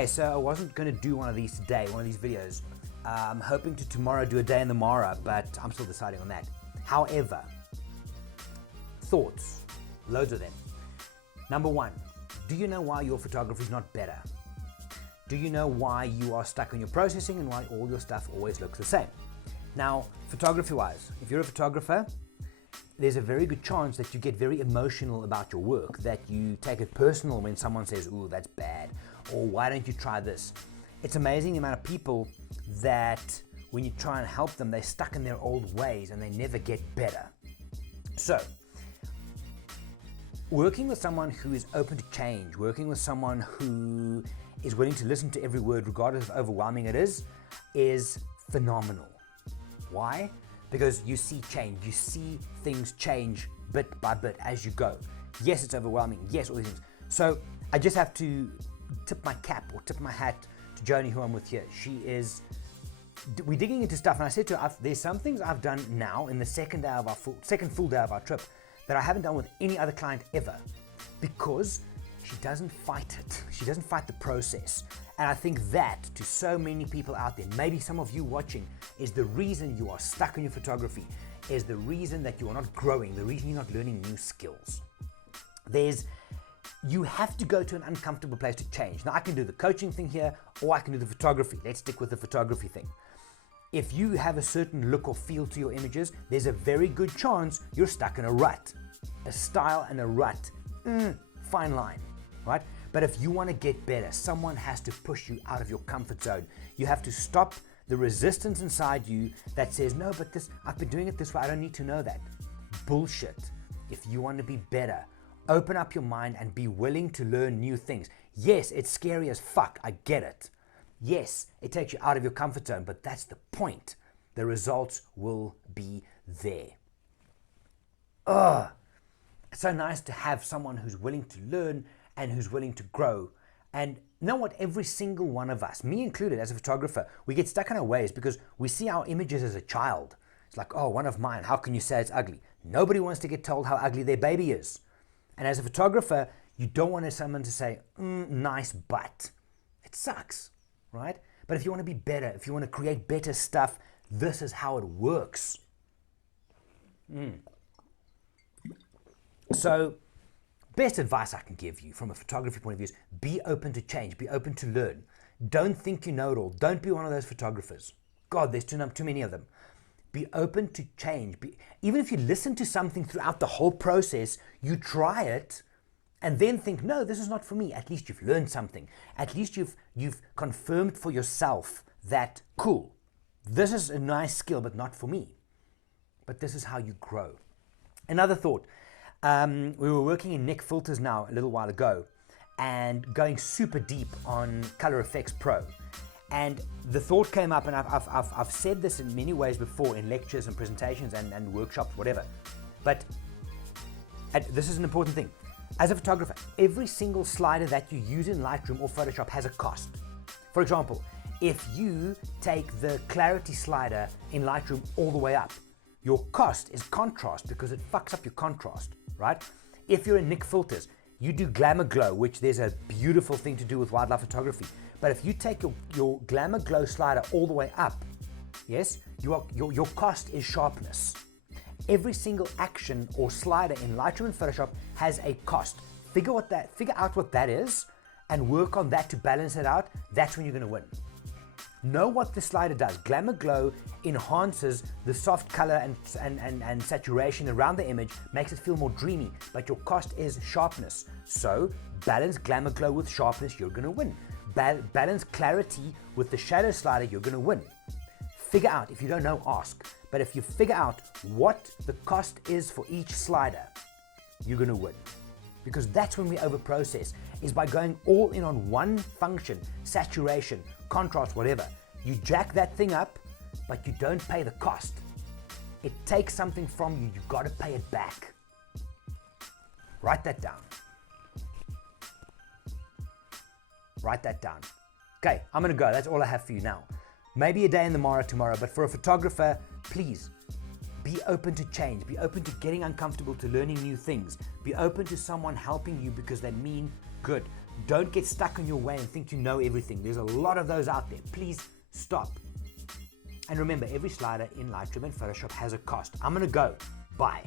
Okay, so I wasn't going to do one of these today, one of these videos. I'm hoping to tomorrow do a day in the Mara, but I'm still deciding on that. However, thoughts, loads of them. Number one, do you know why your photography is not better? Do you know why you are stuck on your processing and why all your stuff always looks the same? Now, photography-wise, if you're a photographer, there's a very good chance that you get very emotional about your work, that you take it personal when someone says, ooh, that's bad, or why don't you try this? It's amazing the amount of people that when you try and help them, they're stuck in their old ways and they never get better. So, working with someone who is open to change, working with someone who is willing to listen to every word regardless of how overwhelming it is phenomenal. Why? Because you see change, you see things change bit by bit as you go. Yes, it's overwhelming, yes, all these things. So I just have to tip my cap or tip my hat to Joni, who I'm with here. We're digging into stuff, and I said to her, there's some things I've done now in the second full day of our trip that I haven't done with any other client ever, because she doesn't fight it. She doesn't fight the process. And I think that, to so many people out there, maybe some of you watching, is the reason you are stuck in your photography, is the reason that you are not growing, the reason you're not learning new skills. You have to go to an uncomfortable place to change. Now, I can do the coaching thing here, or I can do the photography. Let's stick with the photography thing. If you have a certain look or feel to your images, there's a very good chance you're stuck in a rut. A style and a rut, fine line, right? But if you want to get better, someone has to push you out of your comfort zone. You have to stop the resistance inside you that says, no, but I've been doing it this way, I don't need to know that. Bullshit. If you want to be better, open up your mind and be willing to learn new things. Yes, it's scary as fuck, I get it. Yes, it takes you out of your comfort zone, but that's the point. The results will be there. It's so nice to have someone who's willing to learn and who's willing to grow. And you know what? Every single one of us, me included as a photographer, we get stuck in our ways because we see our images as a child. It's like, oh, one of mine, how can you say it's ugly? Nobody wants to get told how ugly their baby is. And as a photographer, you don't want someone to say, nice butt. It sucks, right? But if you want to be better, if you want to create better stuff, this is how it works. So, best advice I can give you from a photography point of view is be open to change, be open to learn. Don't think you know it all. Don't be one of those photographers. God, there's too many of them. Be open to change. Even if you listen to something throughout the whole process, you try it and then think, no, this is not for me. At least you've learned something. At least you've confirmed for yourself that, cool, this is a nice skill, but not for me. But this is how you grow. Another thought. We were working in Nick Filters now a little while ago and going super deep on Color Effects Pro. And the thought came up, and I've said this in many ways before in lectures and presentations and workshops, whatever. But this is an important thing. As a photographer, every single slider that you use in Lightroom or Photoshop has a cost. For example, if you take the clarity slider in Lightroom all the way up, your cost is contrast because it fucks up your contrast, right? If you're in Nick Filters, you do Glamour Glow, which there's a beautiful thing to do with wildlife photography. But if you take your Glamour Glow slider all the way up, yes, your cost is sharpness. Every single action or slider in Lightroom and Photoshop has a cost. Figure out what that is and work on that to balance it out. That's when you're going to win. Know what the slider does. Glamour Glow enhances the soft color and saturation around the image, makes it feel more dreamy, but your cost is sharpness. So balance Glamour Glow with sharpness, you're going to win. Balance clarity with the shadow slider, you're going to win. Figure out, if you don't know, ask. But if you figure out what the cost is for each slider, you're going to win. Because that's when we overprocess, is by going all in on one function, saturation, contrast, whatever. You jack that thing up, but you don't pay the cost. It takes something from you, you've got to pay it back. Write that down. Write that down. Okay, I'm going to go. That's all I have for you now. Maybe a day in the Mara tomorrow, but for a photographer, please Be open to change. Be open to getting uncomfortable, to learning new things. Be open to someone helping you because they mean good. Don't get stuck on your way and think you know everything. There's a lot of those out there. Please stop. And remember, every slider in Lightroom and Photoshop has a cost. I'm going to go. Bye.